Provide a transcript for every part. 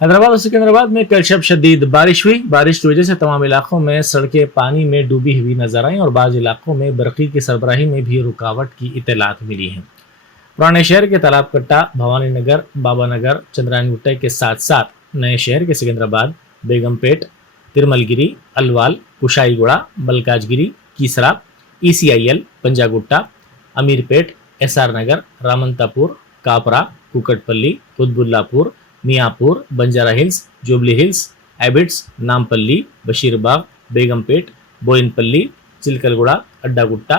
हैदराबाद और सिकंदराबाद में कल शब शदीद बारिश हुई। बारिश की वजह से तमाम इलाकों में सड़कें पानी में डूबी हुई नजर आई और बाज़ इलाकों में बरक़ी की सरबराही में भी रुकावट की इत्तलात मिली हैं। पुराने शहर के तालाब कट्टा, भवानी नगर, बाबा नगर, चंद्रायन गुट्टे के साथ साथ नए शहर के Secunderabad, Begumpet, Tirumalgiri, Alwal, Kushaiguda, Malkajgiri, Keesara, ECIL, Panjagutta, Ameerpet, SR Nagar, Ramanthapur, Kapra, Kukatpally, Quthbullapur, Miyapur, Banjara Hills, Jubilee Hills, Abids, Nampally, Basheerbagh, Begumpet, Bowenpally, Chilkalguda, Addagutta,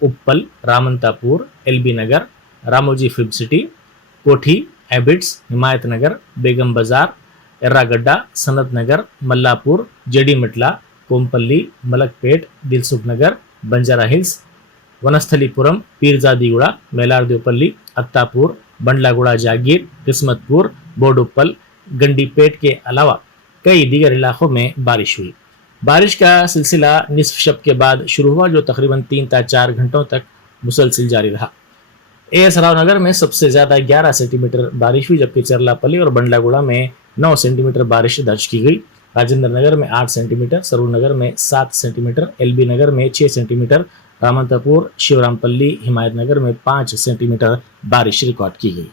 Uppal, Ramanthapur, LB Nagar, Ramoji Film City, Koti, Abids, Himayat Nagar, Begum Bazaar, Erragadda, Sanath Nagar, Mallapur, Jeedimetla, Kompally, Malakpet, Dilsukh Nagar, Banjara Hills, Vanasthalipuram, Peerzadiguda, Mailardevpally, Attapur, Bandlaguda Jagir, Kismatpur, Boduppal, Gandipet के अलावा कई दीगर इलाकों में बारिश हुई। बारिश का सिलसिला निसफ शब के बाद शुरू हुआ, जो तकरीबन 3 से 4 घंटों तक मुसलसिल जारी रहा। AS रावनगर में सबसे ज़्यादा 11 सेंटीमीटर बारिश हुई, जबकि चरलापल्ली और बंडलागुड़ा में 9 सेंटीमीटर बारिश दर्ज की गई। राजेंद्र नगर में 8 सेंटीमीटर, सरूर नगर में 7 सेंटीमीटर, LB नगर में 6 सेंटीमीटर, रामंतापुर, शिवरामपल्ली, हिमायत नगर में 5 सेंटीमीटर बारिश रिकॉर्ड की गई।